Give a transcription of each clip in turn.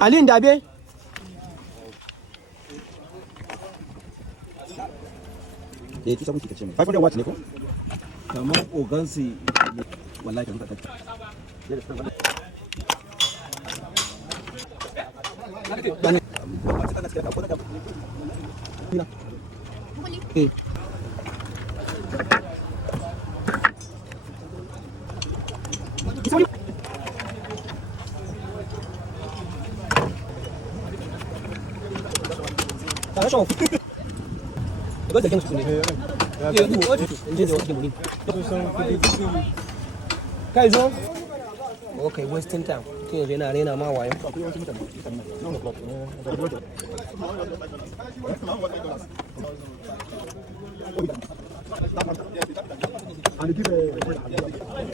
Alin Dabe. Eh, kisa kuke kace mai 500 watts ne ko? Kamar ogansi wallahi kan ka Okay, wasting time. Yanzu yana rena ma wayo.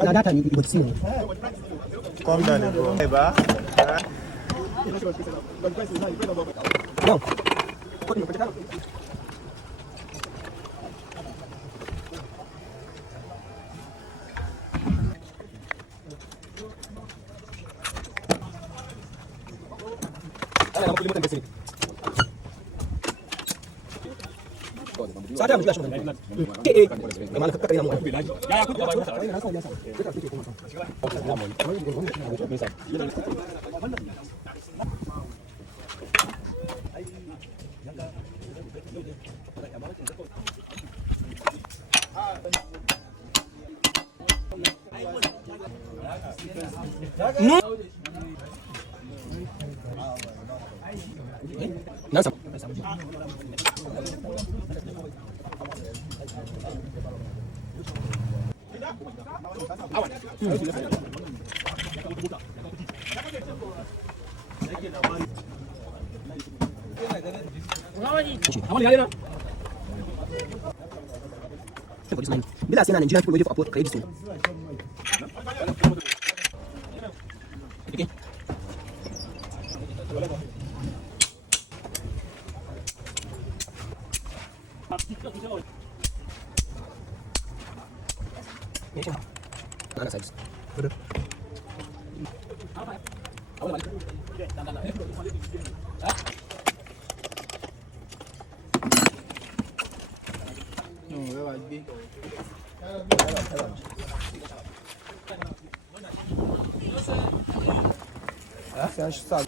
Na data ni ibo tsino. Come down, bro. Hey, ba. No. Sada mu shi mun. Mana ka kare mu. Ya ku ba. No. Nasa. Bila sai na Nigerian people waiting for apport credit soon. Okay. Mana size? Betul. Sen şu sağ.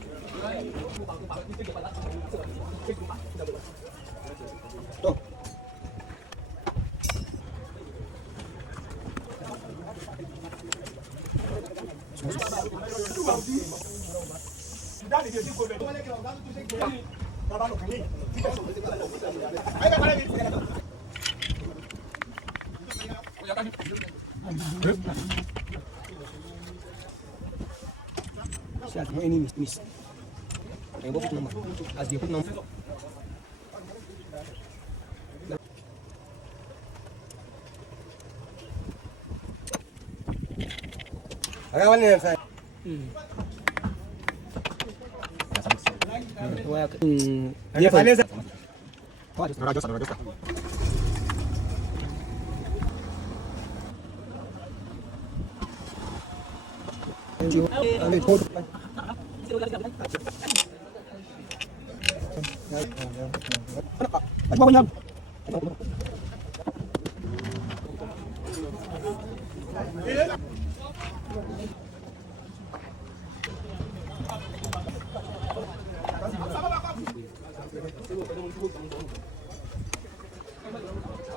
Dur. Siya, no any miss. Ay go put number. As they put number. Aga wala yan sa. Dia fanya sa. Narajosa.